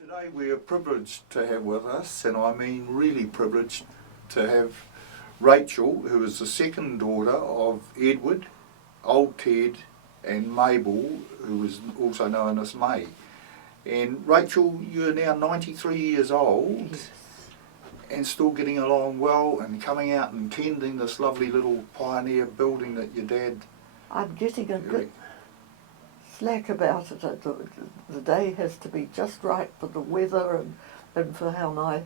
Today we are privileged to have with us, and I mean really privileged, to have Rachel, who is the second daughter of Edward, Old Ted and Mabel, who is also known as May. And Rachel, you're now 93 years old. Yes. And still getting along well and coming out and tending this lovely little pioneer building that your dad... I'm getting a bit slack about it. The day has to be just right for the weather and for how my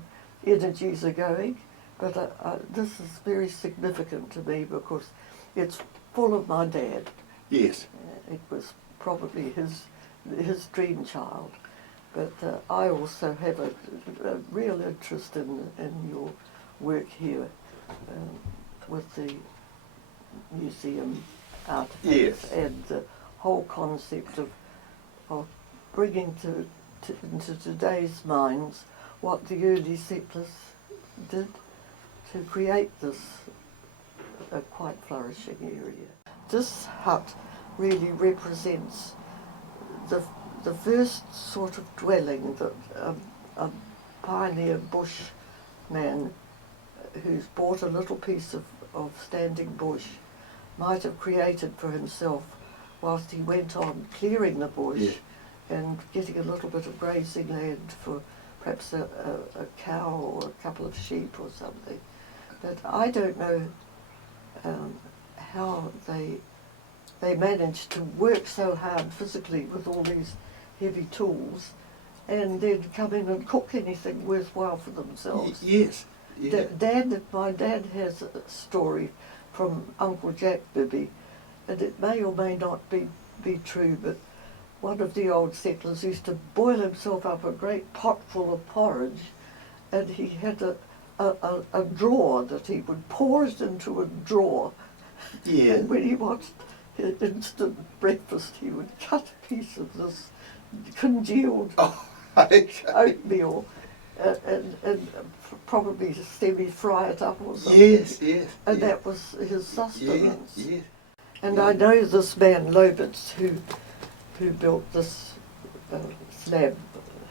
energies are going. But this is very significant to me because it's full of my dad. Yes. It was probably his dream child. But I also have a real interest in your work here with the museum artifacts. Yes. And the whole concept of bringing into today's minds what the early settlers did to create this quite flourishing area. This hut really represents the first sort of dwelling that a pioneer bush man who's bought a little piece of standing bush might have created for himself whilst he went on clearing the bush. Yeah. And getting a little bit of grazing land for perhaps a cow or a couple of sheep or something. But I don't know how they managed to work so hard physically with all these heavy tools and then come in and cook anything worthwhile for themselves. Yes. Yeah. My dad has a story from Uncle Jack Bibby, and it may or may not be true, but one of the old settlers used to boil himself up a great pot full of porridge, and he had a drawer that he would pour it into a drawer. Yeah. And when he wanted an instant breakfast, he would cut a piece of this congealed oatmeal and probably semi-fry it up or something. Yes, yes. And that was his sustenance. Yes, yes. And I know this man Lobitz who built this slab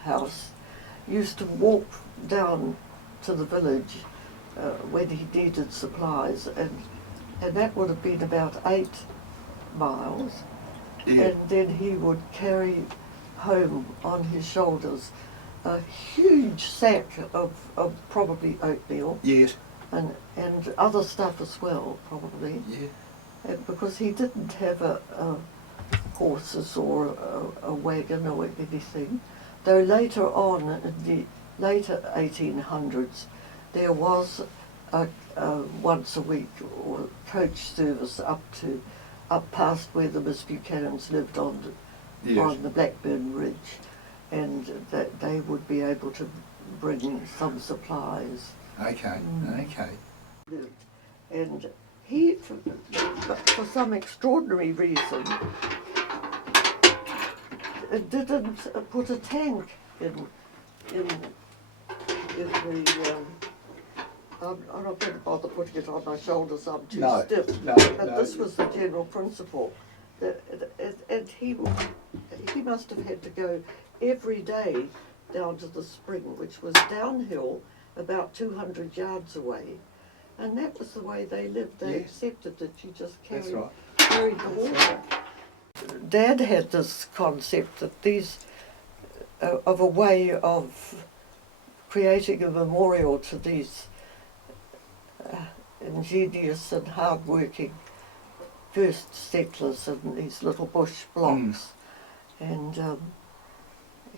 house used to walk down to the village when he needed supplies, and that would have been about 8 miles. Yeah. And then he would carry home on his shoulders a huge sack of probably oatmeal. Yes. And other stuff as well, probably. Yeah. And because he didn't have a horses or a wagon or anything, though later on, in the later 1800s, there was a once a week or coach service up past where the Miss Buchanans lived on the Blackburn Ridge, and that they would be able to bring some supplies. Okay, okay. And he, for some extraordinary reason, didn't put a tank in the. I'm not going to bother putting it on my shoulders. I'm too stiff. This was the general principle. And he must have had to go every day down to the spring, which was downhill about 200 yards away. And that was the way they lived. They accepted that you just carried the water. Dad had this concept that of a way of creating a memorial to these ingenious and hard-working first settlers in these little bush blocks. And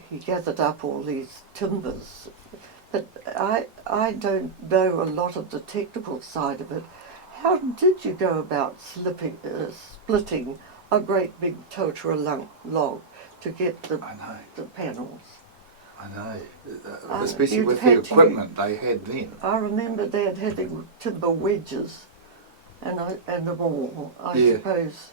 he gathered up all these timbers. But I don't know a lot of the technical side of it. How did you go about splitting a great big totara log to get the panels? I know, especially with the equipment they had then. I remember Dad having timber wedges and a maul, I suppose.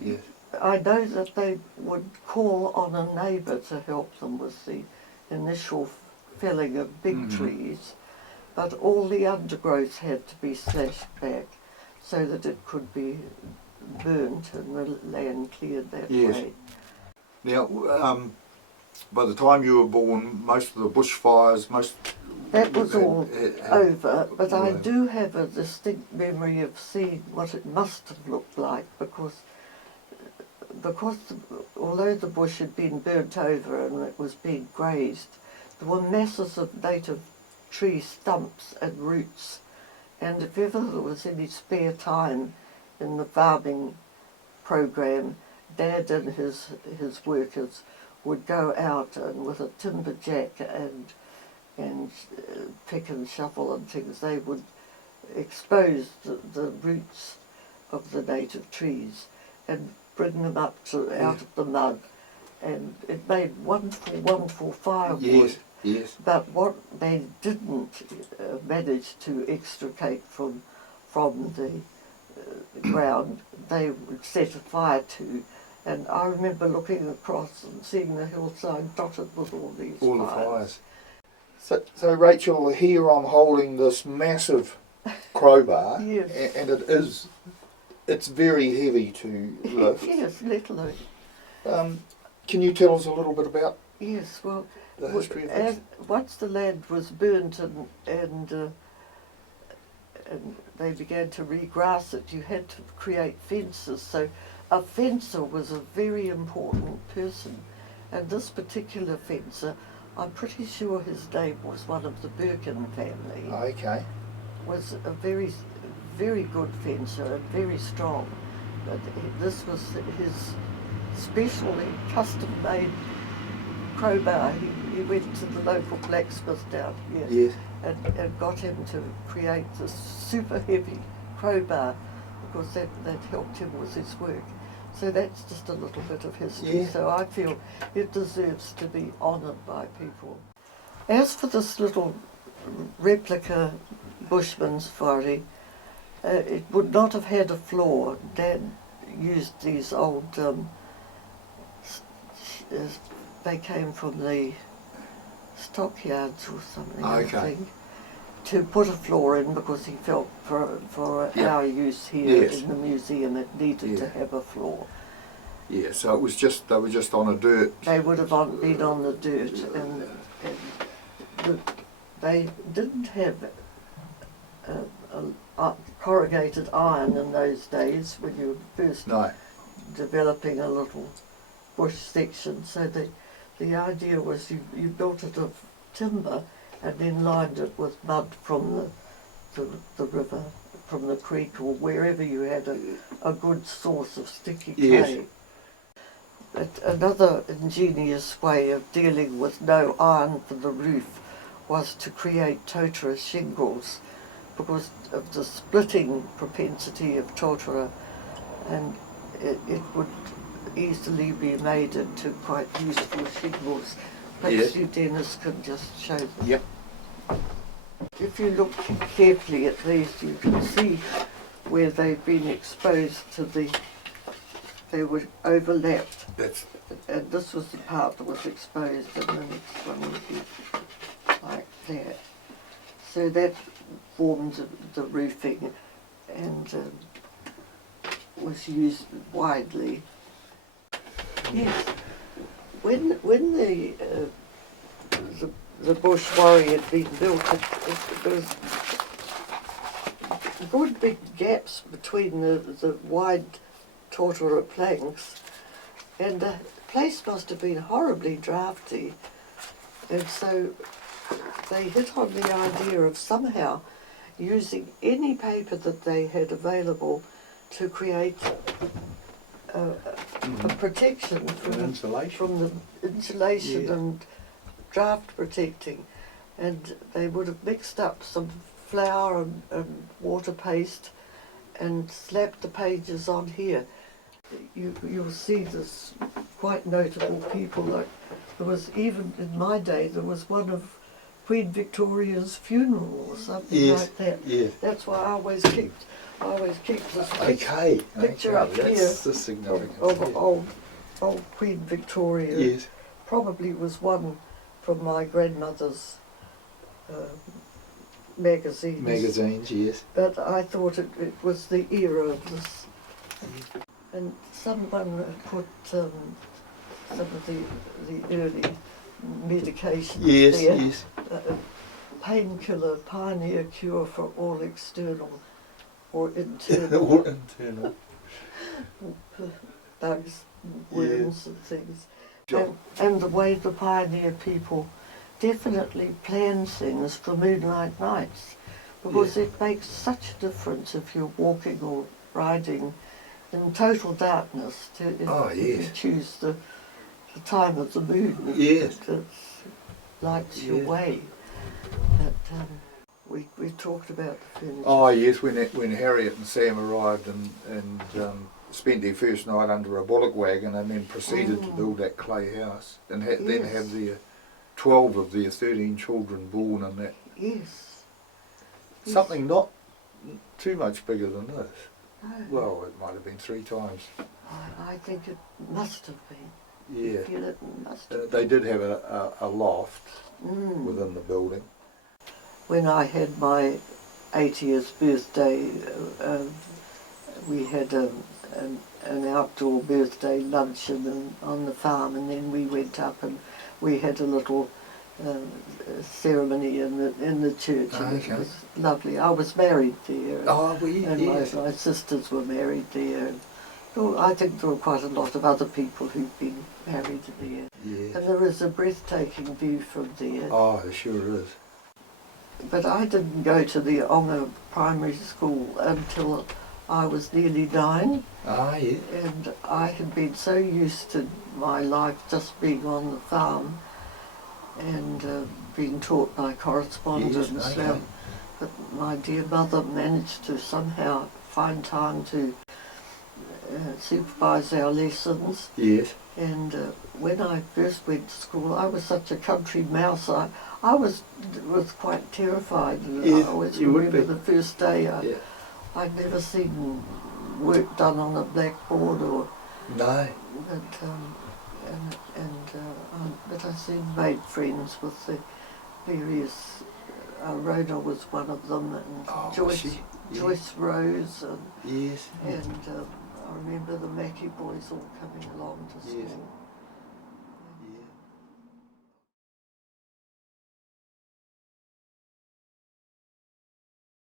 Yes. I know that they would call on a neighbour to help them with the initial felling of big trees, but all the undergrowth had to be slashed back so that it could be burnt and the land cleared that way. Now, by the time you were born, most of the bushfires, That was all over, but I Right. do have a distinct memory of seeing what it must have looked like because although the bush had been burnt over and it was being grazed, there were masses of native tree stumps and roots, and if ever there was any spare time in the farming program, Dad and his workers would go out and with a timber jack and pick and shovel and things, they would expose the roots of the native trees and bring them up out of the mud, and it made wonderful firewood. Yes, yes. But what they didn't manage to extricate from the ground, they would set a fire to. And I remember looking across and seeing the hillside dotted with all these All the fires. fires. So Rachel, here I'm holding this massive crowbar, Yes. and it's very heavy to lift. Yes, literally. Can you tell us a little bit about Yes, well, the history of this? once the land was burnt and they began to regrass it, you had to create fences. So a fencer was a very important person, and this particular fencer, I'm pretty sure his name was one of the Birkin family, Okay. was a very good fencer and very strong. But this was his specially custom-made crowbar. He went to the local blacksmith down here Yes. and got him to create this super heavy crowbar because that helped him with his work. So that's just a little bit of history. Yeah. So I feel it deserves to be honoured by people. As for this little replica Bushman's whare, it would not have had a floor. Dad used these old, they came from the stockyards or something, Okay. I think, to put a floor in because he felt for Yeah. our use here Yes. in the museum it needed to Yeah. have a floor. Yeah, so it was just, they were just on a dirt. They would have been on the dirt, and they didn't have corrugated iron in those days when you were first No. developing a little bush section. So the idea was you built it of timber and then lined it with mud from the river, from the creek or wherever you had a good source of sticky clay. Yes. But another ingenious way of dealing with no iron for the roof was to create totara shingles because of the splitting propensity of totara, and it would easily be made into quite useful shingles. Perhaps Yes. you, Dennis, can just show them. Yep. If you look carefully at these, you can see where they've been exposed to they were overlapped. That's, And this was the part that was exposed, and the next one would be like that. So that formed the roofing and was used widely. Yes, when the bush warrior had been built, there was good big gaps between the wide totara planks, and the place must have been horribly drafty, and so they hit on the idea of somehow using any paper that they had available to create a protection from the insulation Yeah. and draft protecting, and they would have mixed up some flour and water paste and slapped the pages on here. You'll see this quite notable people. Like there was, even in my day, there was one of Queen Victoria's funeral or something like that. Yes. That's why I always keep this Okay. picture up That's here the significance. of old Queen Victoria. Yes. Probably was one from my grandmother's magazines. Magazines, yes. But I thought it was the era of this. And someone put some of the early medications Yes, there. yes. Painkiller, pioneer cure for all external or internal Or internal. bugs, worms and things. Sure. And the way the pioneer people definitely plan things for moonlight nights, because it makes such a difference if you're walking or riding in total darkness to if you choose the time of the moon that lights your way. But we talked about the furniture. Oh yes, when Harriet and Sam arrived and spent their first night under a bullock wagon and then proceeded to build that clay house and then have their 12 of their 13 children born in that. Yes. Something not too much bigger than this. No. Well, it might have been 3 times. I think it must have been. Yeah. I feel it must have They did have a loft within the building. When I had my 80th birthday, we had an outdoor birthday luncheon on the farm, and then we went up and we had a little ceremony in the church, and it was lovely. I was married there, and my sisters were married there. Oh, I think there were quite a lot of other people who've been married there. Yes. And there is a breathtaking view from there. Oh, there sure is. But I didn't go to the Onga Primary School until I was nearly 9. Ah, yeah. And I had been so used to my life just being on the farm and being taught by correspondence that my dear mother managed to somehow find time to supervise our lessons. Yes. And when I first went to school, I was such a country mouse. I was quite terrified. Yes, I always you would remember be. the first day. I'd never seen work done on a blackboard or. No. But I soon made friends with the various. Rona was one of them, and Joyce Rose, and yes. and I remember the Mackie boys all coming along to school. Yes.